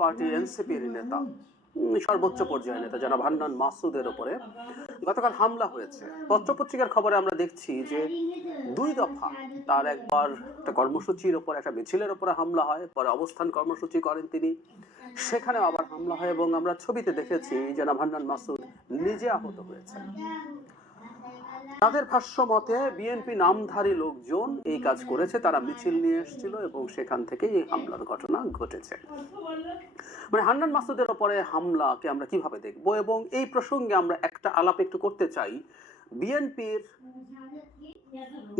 Party এনসিপির নেতা সর্বোচ্চ পর্যায়ের নেতা জনাব হান্নান মাসুদের উপরে গতকাল হামলা হয়েছে। পত্রপত্রিকার খবরে আমরা দেখছি যে 2 দফা তার একবার একটা কর্মসূচির উপর, একটা মিছিলের উপরে হামলা হয়, পরে অবস্থান কর্মসূচি করেন তিনি, সেখানে আবার হামলা হয় এবং আমরা ছবিতে দেখেছি জনাব হান্নান মাসুদ নিজে আহত হয়েছে। তাদের ভাষ্য মতে বিএনপি নামধারী লোকজন এই কাজ করেছে, তারা মিছিল নিয়ে এসেছিল এবং সেখান থেকে এই হামলার ঘটনা ঘটেছে। মানে হান্নান মাসুদের উপরে হামলাকে আমরা কিভাবে দেখবো, এবং এই প্রসঙ্গে আমরা একটা আলাপ একটু করতে চাই। বিএনপির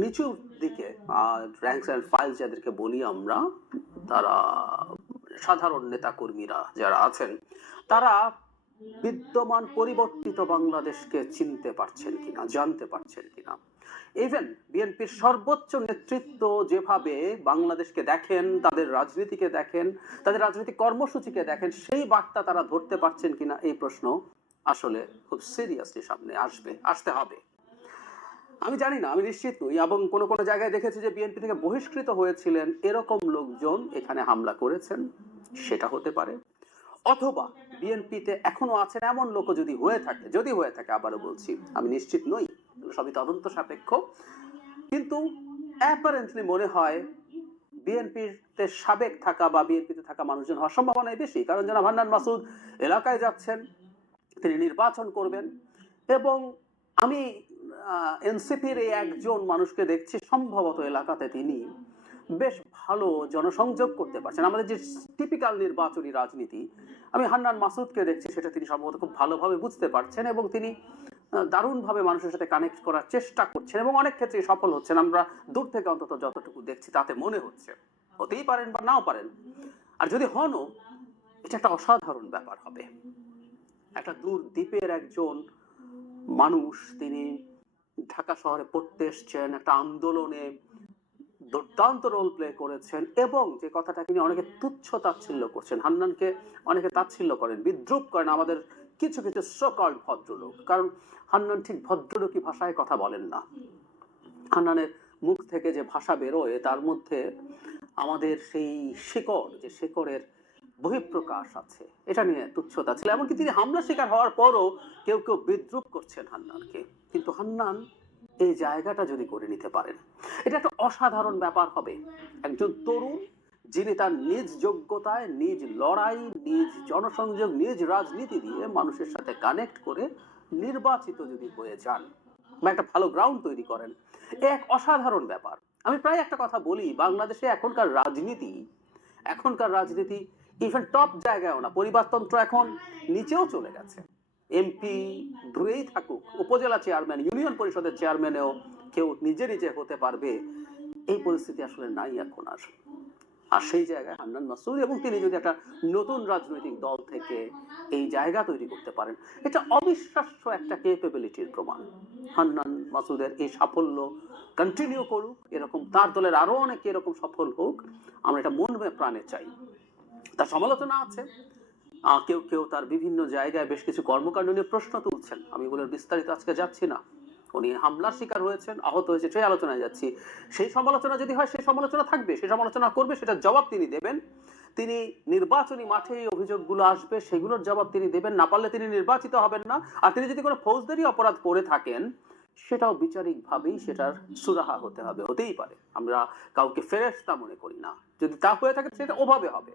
নিচু দিকে র্যাঙ্কস এন্ড ফাইলস যাদেরকে বলি আমরা, তারা সাধারণ নেতা কর্মীরা যারা আছেন, তারা বিদ্যমান পরিবর্তিত বাংলাদেশকে চিনতে পারছেন কিনা, জানতে পারছেন কিনা। ইভেন বিএনপির সর্বোচ্চ নেতৃত্ব যেভাবে বাংলাদেশকে দেখেন, তাদের রাজনীতিকে দেখেন, তাদের রাজনৈতিক কর্মসূচিকে দেখেন, সেই বার্তা তারা ধরতে পারছেন কিনা, এই প্রশ্ন আসলে খুব সিরিয়াসলি সামনে আসতে হবে। আমি জানি না, আমি নিশ্চিত নই, এবং কোনো কোনো জায়গায় দেখেছি যে বিএনপি থেকে বহিষ্কৃত হয়েছিলেন এরকম লোকজন এখানে হামলা করেছেন, সেটা হতে পারে। অথবা বিএনপিতে এখনো আছেন এমন লোক যদি হয়ে থাকে, আবারও বলছি আমি নিশ্চিত নই, সবই তদন্ত সাপেক্ষ, কিন্তু অ্যাপারেন্টলি মনে হয় বিএনপিতে সাবেক থাকা বা বিএনপিতে থাকা মানুষজন হওয়ার সম্ভাবনাই বেশি। কারণ জনাব হান্নান মাসুদ এলাকায় যাচ্ছেন, তিনি নির্বাচন করবেন, এবং আমি এনসিপির এই একজন মানুষকে দেখছি সম্ভবত এলাকাতে তিনি বেশ ভালো জনসংযোগ করতে পারছেন। আমাদের যে টিপিক্যাল নির্বাচনী রাজনীতি, আমি হান্নান মাসুদকে দেখছি সেটা তিনি সম্ভবত খুব ভালোভাবে বুঝতে পারছেন, এবং তিনি দারুণভাবে মানুষের সাথে কানেক্ট করার চেষ্টা করছেন এবং অনেক ক্ষেত্রে সফল হচ্ছেন। আমরা দূর থেকে অন্তত যতটুকু দেখছি তাতে মনে হচ্ছে, হতেই পারেন বা নাও পারেন। আর যদি হনও, এটা একটা অসাধারণ ব্যাপার হবে। একটা দূর দ্বীপের একজন মানুষ, তিনি ঢাকা শহরে পড়তে এসছেন, একটা আন্দোলনে দুর্দান্ত রোল প্লে করেছেন, এবং যে কথাটা তিনি অনেকে তুচ্ছ তাচ্ছিল্য করছেন, হান্নানকে অনেকে তাচ্ছিল্য করেন, বিদ্রুপ করেন আমাদের কিছু কিছু সো-কল্ড ভদ্রলোক। কারণ হান্নান ঠিক ভদ্রলোকী ভাষায় কথা বলেন না। হান্নানের মুখ থেকে যে ভাষা বেরোয় তার মধ্যে আমাদের সেই শিকড়, যে শিকড়ের বহিঃপ্রকাশ আছে, এটা নিয়ে তুচ্ছতা ছিল। এমনকি তিনি হামলা শিকার হওয়ার পরও কেউ কেউ বিদ্রুপ করছেন হান্নানকে। কিন্তু হান্নান এই জায়গাটা যদি করে নিতে পারেন, এটা একটা অসাধারণ ব্যাপার হবে। একজন তরুণ যিনি তার নিজ যোগ্যতায়, নিজ লড়াই, নিজ জনসংযোগ, নিজ রাজনীতি দিয়ে মানুষের সাথে কানেক্ট করে নির্বাচিত যদি হয়ে যান বা একটা ভালো গ্রাউন্ড তৈরি করেন, এক অসাধারণ ব্যাপার। আমি প্রায় একটা কথা বলি, বাংলাদেশে এখনকার রাজনীতি ইভেন টপ জায়গায়ও না, পরিবারতন্ত্র এখন নিচেও চলে গেছে। এমপি দূরেই থাকুক, উপজেলা চেয়ারম্যান, ইউনিয়ন পরিষদের চেয়ারম্যানেও কেউ নিজে নিজে হতে পারবে, এই পরিস্থিতি আসলে নাই এখন আর সেই জায়গায় হান্নান মাসুদ, এবং তিনি যদি একটা নতুন রাজনৈতিক দল থেকে এই জায়গা তৈরি করতে পারেন, এটা অবিশ্বাস্য একটা ক্যাপাবিলিটির প্রমাণ। হান্নান মাসুদের এই সাফল্য কন্টিনিউ করুক, এরকম তার দলের আরো অনেকে এরকম সফল হোক, আমরা এটা মন প্রাণে চাই। তার সমালোচনা আছে, কেউ কেউ তার বিভিন্ন জায়গায় বেশ কিছু কর্মকাণ্ড নিয়ে প্রশ্ন তুলছেন, আমি এগুলোর বিস্তারিত আজকে যাচ্ছি না। উনি হামলার শিকার হয়েছেন, আহত হয়েছে, সেই আলোচনায় যাচ্ছি। সেই সমালোচনা যদি হয়, সেই সমালোচনা থাকবে, সেই সমালোচনা করবে, সেটার জবাব তিনি দেবেন। তিনি নির্বাচনী মাঠে এই অভিযোগগুলো আসবে, সেগুলোর জবাব তিনি দেবেন। না পারলে তিনি নির্বাচিত হবেন না। আর তিনি যদি কোনো ফৌজদারি অপরাধ করে থাকেন, সেটাও বিচারিক ভাবেই সেটার সুরাহা হতে হবে, হতেই পারে। আমরা কাউকে ফেরেশতা মনে করি না, যদি তা হয়ে থাকে সেটা ওভাবে হবে।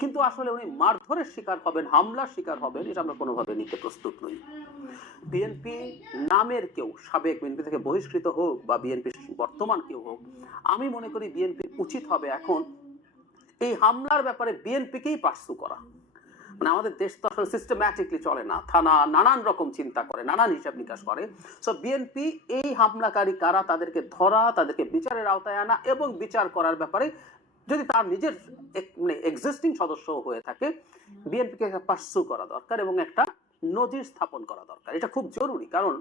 কিন্তু আসলে উনি মারধরের শিকার হবেন, হামলার শিকার হবেন, এটা আমরা কোনোভাবে নিতে প্রস্তুত নই। বিএনপি নামের কেউ, সাবেক বিএনপি থেকে বহিষ্কৃত হোক বা বিএনপি বর্তমান কেউ হোক, আমি মনে করি বিএনপির উচিত হবে এখন এই হামলার ব্যাপারে বিএনপিকেই পার্সু করা। মানে আমাদের দেশ তো আসলে সিস্টেম্যাটিকলি চলে না, থানা নানান রকম চিন্তা করে, নানান হিসাব নিকাশ করে। সো বিএনপি এই হামলাকারী কারা, তাদেরকে ধরা, তাদেরকে বিচারের আওতায় আনা এবং বিচার করার ব্যাপারে, যদি তার নিজের এক্সিস্টিং সদস্য হয়ে থাকে, বিএনপিকে পার্সু করা দরকার এবং একটা নজির স্থাপন করা দরকার। এটা খুব জরুরি, কারণ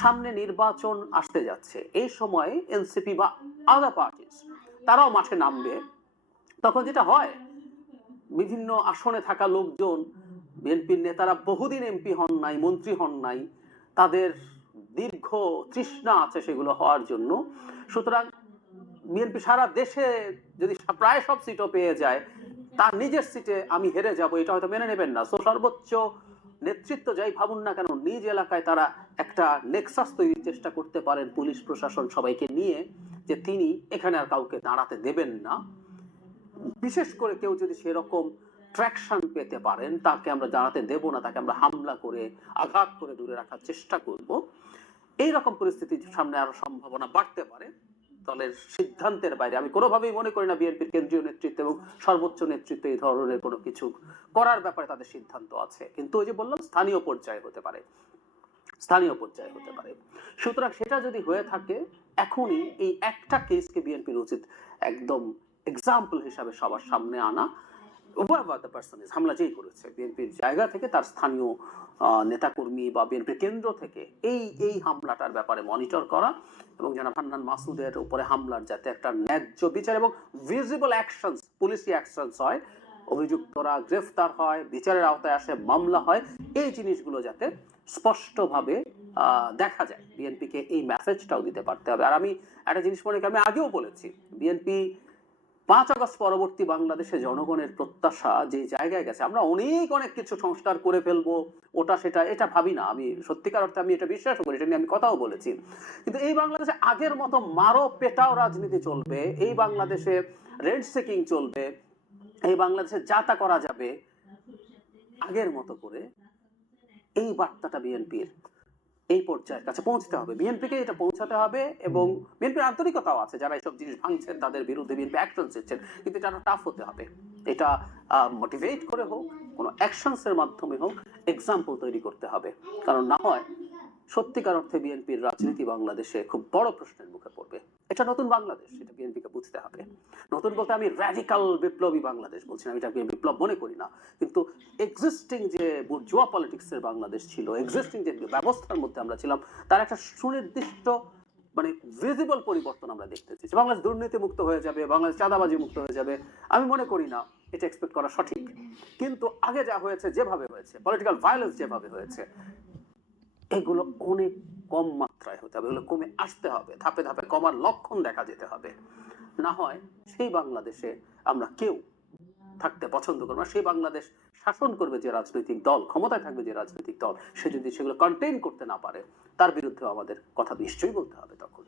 সামনে নির্বাচন আসতে যাচ্ছে। এই সময়ে এনসিপি বা আদার পার্টিস তারাও মাঠে নামবে। তখন যেটা হয়, বিভিন্ন আসনে থাকা লোকজন, বিএনপির নেতারা বহুদিন এমপি হন নাই, মন্ত্রী হন নাই, তাদের দীর্ঘ তৃষ্ণা আছে সেগুলো হওয়ার জন্য। সুতরাং বিএনপি সারা দেশে যদি প্রায় সব সিটও পেয়ে যায়, তার নিজের সিটে আমি হেরে যাব, এটা হয়তো মেনে নেবেন না। সো সর্বোচ্চ নেতৃত্ব যাই ভাবুন না কেন, নিজ এলাকায় তারা একটা নেক্সাস তৈরির চেষ্টা করতে পারেন পুলিশ প্রশাসন সবাইকে নিয়ে, যে তিনি এখানে আর কাউকে দাঁড়াতে দেবেন না। বিশেষ করে কেউ যদি সেরকম ট্র্যাকশন পেতে পারেন, তাকে আমরা দাঁড়াতে দেব না, তাকে আমরা হামলা করে আঘাত করে দূরে রাখার চেষ্টা করব। এইরকম পরিস্থিতির সামনে আরো সম্ভাবনা বাড়তে পারে। দলের সিদ্ধান্তের বাইরে আমি কোনোভাবেই মনে করি না বিএনপির কেন্দ্রীয় নেতৃত্ব এবং সর্বোচ্চ নেতৃত্ব এই ধরনের কোনো কিছু করার ব্যাপারে তাদের সিদ্ধান্ত আছে, কিন্তু ওই যে বললাম স্থানীয় পর্যায়ে হতে পারে, স্থানীয় পর্যায়ে হতে পারে। সুতরাং সেটা যদি হয়ে থাকে, এখনই এই একটা কেসকে বিএনপির উচিত একদম এক্সাম্পল হিসাবে সবার সামনে আনা। হামলা যেই করেছে বিএনপির জায়গা থেকে, তার স্থানীয় নেতাকর্মী বা বিএনপির কেন্দ্র থেকে এই হামলাটার ব্যাপারে মনিটর করা, এবং জনাব হান্নান মাসুদের উপরে হামলার যাতে একটা ন্যায্য বিচার এবং ভিজিবল অ্যাকশনস, পুলিশি অ্যাকশনস হয়, অভিযুক্তরা গ্রেফতার হয়, বিচারের আওতায় আসে, মামলা হয়, এই জিনিসগুলো যাতে স্পষ্টভাবে দেখা যায়। বিএনপিকে এই মেসেজটাও দিতে পারতে হবে। আর আমি একটা জিনিস মনে করি, আমি আগেও বলেছি, বিএনপি 5 আগস্ট পরবর্তী বাংলাদেশে জনগণের প্রত্যাশা যে জায়গায় গেছে, আমরা অনেক কিছু সংস্কার করে ফেলবো, ওটা সেটা এটা ভাবি না। আমি সত্যিকার অর্থে আমি এটা বিশ্বাস করি, এটা নিয়ে আমি কথাও বলেছি। কিন্তু এই বাংলাদেশে আগের মতো মারো পেটাও রাজনীতি চলবে, এই বাংলাদেশে রেন্ট সেকিং চলবে, এই বাংলাদেশে যাতা করা যাবে, আগের মতো করে এই বার্তাটা বিএনপির এই পর্যায়ের কাছে পৌঁছতে হবে, বিএনপিকে এটা পৌঁছাতে হবে। এবং বিএনপির আন্তরিকতাও আছে, যারা এইসব জিনিস ভাঙছেন তাদের বিরুদ্ধে বিএনপি অ্যাকশন নিচ্ছেন, কিন্তু এটা টাফ হতে হবে। এটা মোটিভেট করে হোক, কোনো অ্যাকশনস এর মাধ্যমে হোক, এক্সাম্পল তৈরি করতে হবে। কারণ না হয় সত্যিকার অর্থে বিএনপির রাজনীতি বাংলাদেশে খুব বড় প্রশ্নের মুখে পড়বে। এটা নতুন বাংলাদেশ, এটা বিএনপিকে বুঝতে হবে। নতুন বলতে আমি র্যাডিক্যাল বিপ্লবী বাংলাদেশ বলছি না, এটাকে বিপ্লব মনে করি না, কিন্তু এক্সিস্টিং যে বুর্জোয়া পলিটিক্সের বাংলাদেশ ছিল, এক্সিস্টিং যে ব্যবস্থার মধ্যে আমরা ছিলাম, তার একটা সুনির্দিষ্ট মানে ভিজিবল পরিবর্তন আমরা দেখতে চাই। বাংলাদেশ দুর্নীতি মুক্ত হয়ে যাবে, বাংলাদেশ চাঁদাবাজি মুক্ত হয়ে যাবে, আমি মনে করি না এটা এক্সপেক্ট করা সঠিক। কিন্তু আগে যা হয়েছে, যেভাবে হয়েছে, পলিটিক্যাল ভায়োলেন্স যেভাবে হয়েছে, এগুলো অনেক কম মাত্রায় হতে হবে, এগুলো কমে আসতে হবে, ধাপে ধাপে কমার লক্ষণ দেখা যেতে হবে। না হয় সেই বাংলাদেশে আমরা কেউ থাকতে পছন্দ করবো না। সেই বাংলাদেশ শাসন করবে যে রাজনৈতিক দল, ক্ষমতায় থাকবে যে রাজনৈতিক দল, সে যদি সেগুলো কন্টেইন করতে না পারে, তার বিরুদ্ধে আমাদের কথা নিশ্চয়ই বলতে হবে তখন।